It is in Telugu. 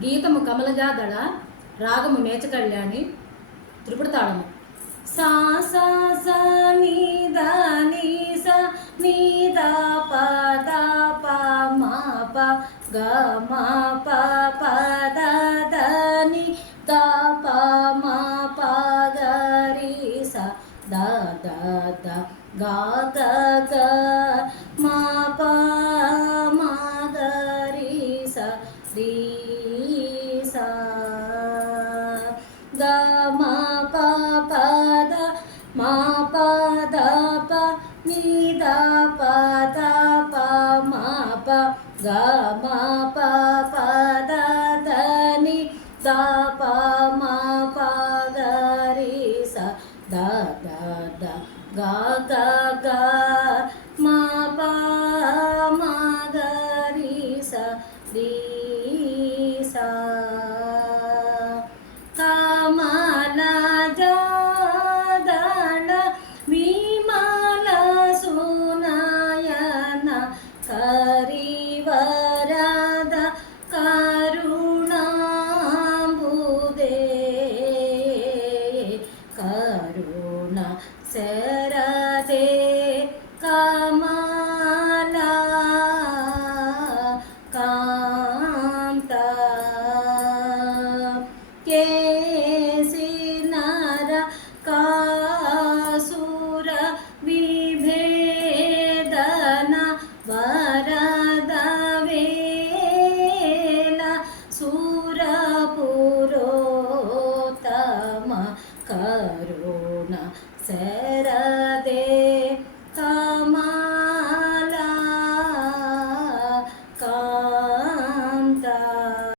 గీతము కమలజాదళ, రాగము మేచకళ్యాణి, త్రిపుట తాళము. సా సా సా నీ దా నీ సా నీ దా ప దా ప మా ప గ మా ప ప ద ద ని దా ప మా ప గ రి సా ద ద ద గ గ గ మా ప మా గ రి సా రి సా ద మా ప ప ద మా ప ద ప ని ద ప ద ప మా ప గ మా ప ప